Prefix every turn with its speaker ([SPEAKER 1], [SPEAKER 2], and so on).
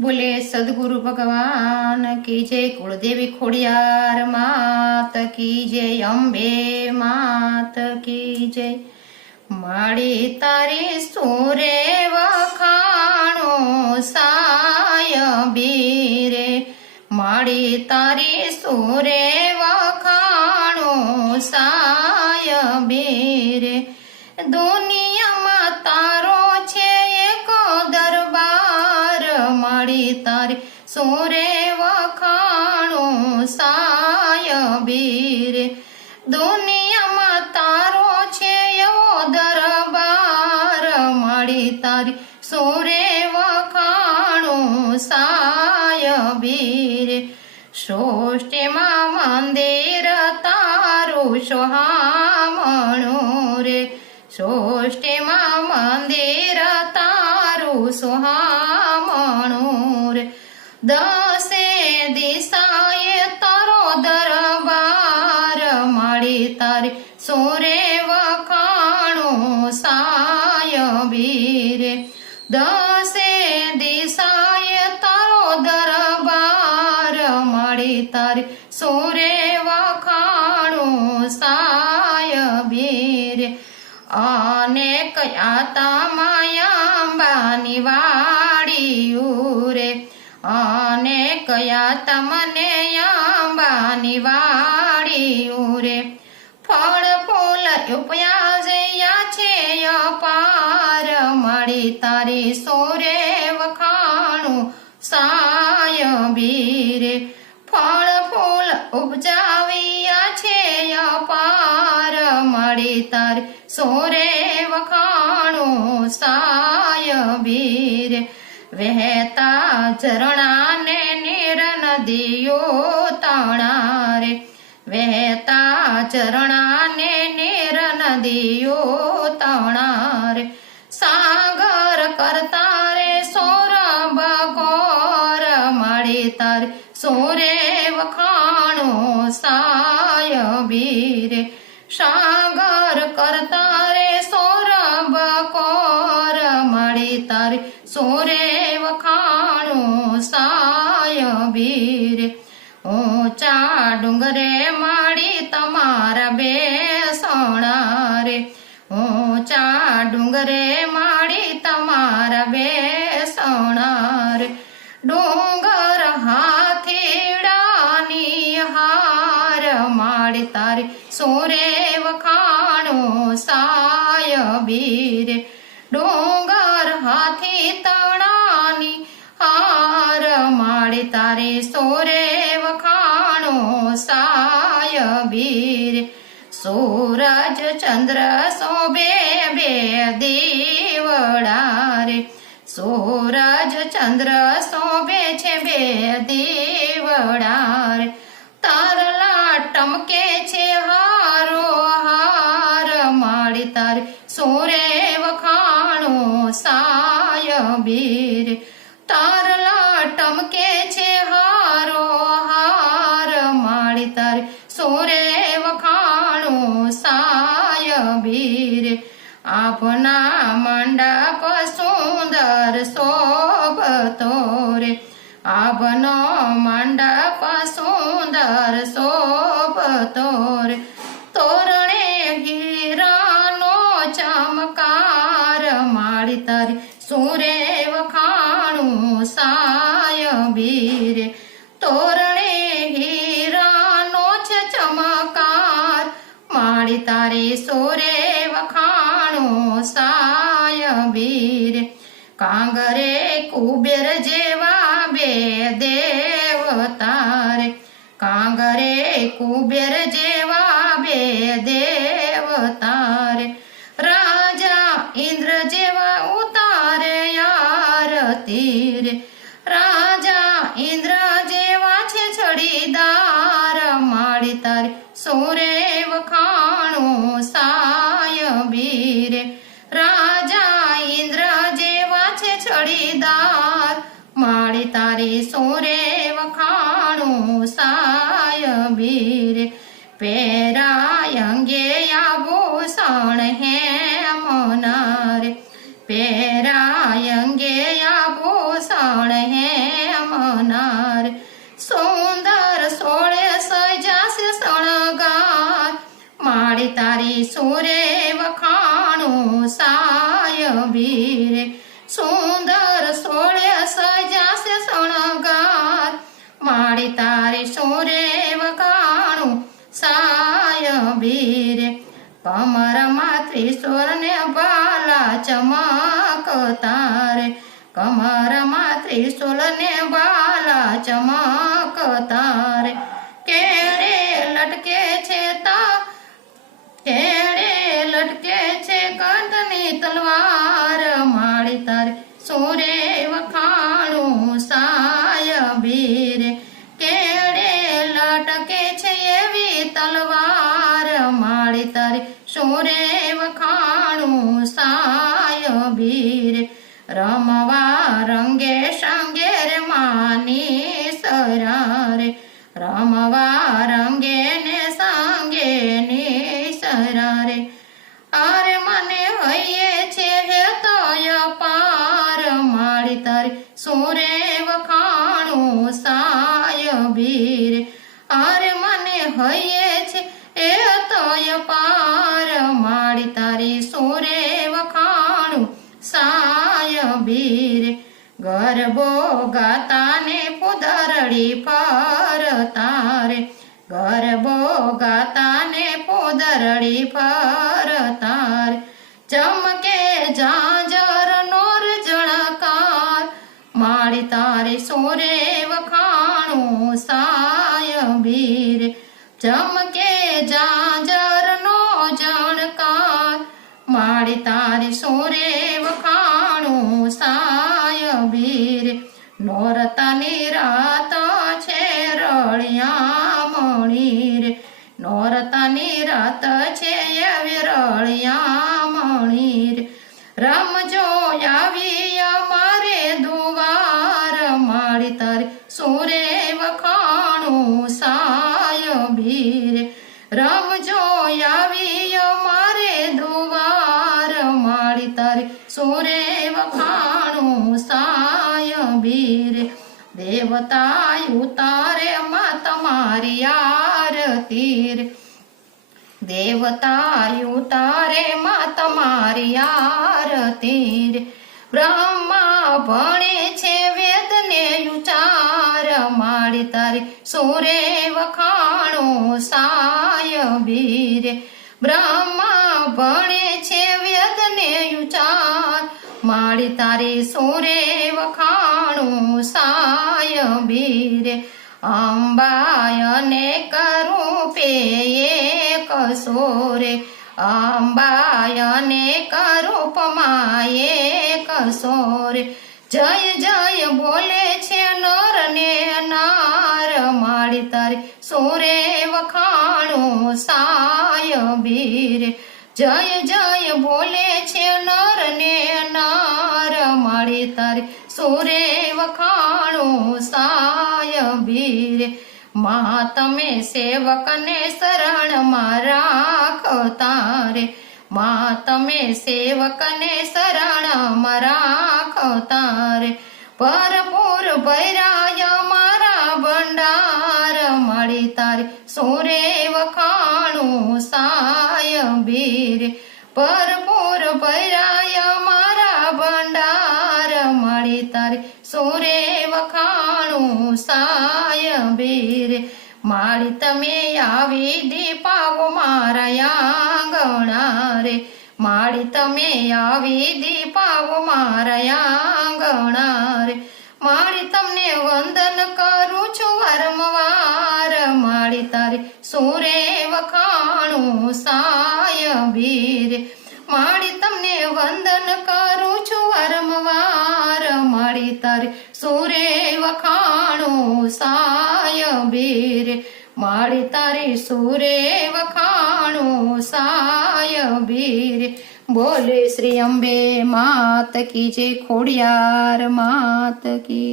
[SPEAKER 1] બોલે, સદગુરુ ભગવાન કી જય, કુળદેવી ખોડિયાર માત કી જય, અંબે માત કી જય. માડી તારી સુરે વખાણો, સાય બીરે. માડી તારી સુરે વખાણો, સાય બીરે. દુનિયામાં તારો તારી સુરે વખાણો સાય બીરે. દુનિયામાં તારો છે એવો દરબાર મળી તારી સુરે વખાણો સાય બીરે. સૃષ્ટિમાં મંદિર તારું સોહામણું રે. સૃષ્ટિમાં મંદિર તારું સોહામણું દસે દિશાએ તારો દરબાર માડી તારી સોરે વખાણો સાય બીરે. દસે દિશાએ તારો દરબાર માડી તારી સોરે વખાણો સાય બીરે. અનેક યાતા માયાંબાની વાડીયું રે આંબાની વાડી મને અંબાની વાડીયું રે ફળ, ફૂલ ઉપયા જયા છે, અપાર. મળી તારી સોરે વખાણું સાય બીરે. ફળ, ફૂલ ઉપજાવ્યા છે, અપાર. મળી તારી સોરે વખાણું સાય બીરે. વહેતા ઝરણાને નદીઓ તણારે, વહેતા ઝરણાને નીર નદીઓ તણારે. સાગર કરતા રે સોરબ કોર મળી તારે, સોરે વખાણો સાય બીરે. સાગર કરતા રે સોરબ કોર મળી તારે, સોરે વખાણો સાય બીરે ઊંચા ડુંગરે માડી તમારા બે રે ઊંચા ડુંગરે માડી તમારા બે સોણાર. ડુંગર હાથીડાની હાર માડી તારી સોરે વખાણો સાય બીરે સાય બીર સૂરજ ચંદ્ર શોભે બે દીવડા રે સૂરજ ચંદ્ર શોભે છે બે દીવડા રે તારલા ટમકે છે હારો હાર માડી તાર. સોરે વખાણો સાય બીર તારલા આપના મંડપ સુંદર શોભતો રે આભનો મંડપ સુંદર શોભતો રે તોરણે ગીરાનો ચમકાર માળી તારી સુરે વખાણું સાય બીરે. તોરણે ગીરાનો છે ચમકાર માળી તારી સોરે સાય બીર કાંગરે કુબેર જેવા બે દેવતારે કાંગરે કુબેર જેવા રાય અંગે આભૂષણ હે મનાર સુંદર સોળે સજાશે શણગાર માળી તારી સુરે વખાણું સાય વીરે સુંદર સોળે સજાશે શણગાર માળી તારી સુરે વખાણું સાય વીરે કમરમાં ત્રિશુરને ભાલા ચમા ચમકતા રે કમરમાં ત્રિશુલ ને બાલા ચમકતા રે કેળે લટકે છે તા કેડે લટકે છે કંઠની તલવાર. માળી તારે સુરે વખાણું સાય બીરે કેડે લટકે છે એવી તલવાર. માળી તારે સુરે વખાણું સાય બીરે રમવા રંગે સંગે રે માની સરારે રમવા રંગે ને સંગે ને સરારે અરે મને હૈયે છે તો પાર માળી તારી સુરે ગાતાને પુદરડી ફરતા રે ગરબો ગાતાને પોદરડી ફરતા ચમકે જાજર નોર જણકાર. માળી તારે સોરે વખાણું સાય બીરે ચમકે નોરતાની રાત છે રળિયા મણી રે. નોરતાની રાત છે એવી રળિયા મણી રે. રમજો આવી અમારે દુવાર, મારી તારી સુરે વખાણું સાય બીરે. રમજો આવી અમારે દુવાર, મારી તારી સુરે વખાણું સાય બીરે દેવતા ઉતારે માં તમારી આરતી રે દેવતા ઉતારે માં તમારી આરતી રે બ્રહ્મા ભણે છે વેદ ને ઉચાર માળી તારી સુરે વખાણો સાય બીરે. બ્રહ્મા ભણે છે વેદ ને ઉચાર માળી તારી સુરે બીરે અંબાયને કરું પે કસોરે. અંબાયને કરૂપમાં એક સોરે જય જય બોલે છે નર ને નાર માળી તારી. સુરે વખાણું સાય બીરે. જય જય બોલે છે નર ને નાર માળી તારી. સુરે વખાણું સાય વીર. મા તમે સેવકને શરણમાં રાખતા રે મા તમે સેવકને શરણમાં રાખતા રે ભરપૂર ભૈરાય મારા ભંડાર મળી તારે સોરે વખાણું સાય વીર. ભરપૂર સોરે વખાણું સાય બીરે. માળી તમે આવી દીપાવો મારા આંગણા રે. માળી તમે આવી દીપાવો મારા આંગણા રે. માળી તમને વંદન કરું છું વારંવાર. માળી તારે સુરે સુરે વખાણું સાય બીર બોલે શ્રી અંબે માત કી જય ખોડિયાર માત કી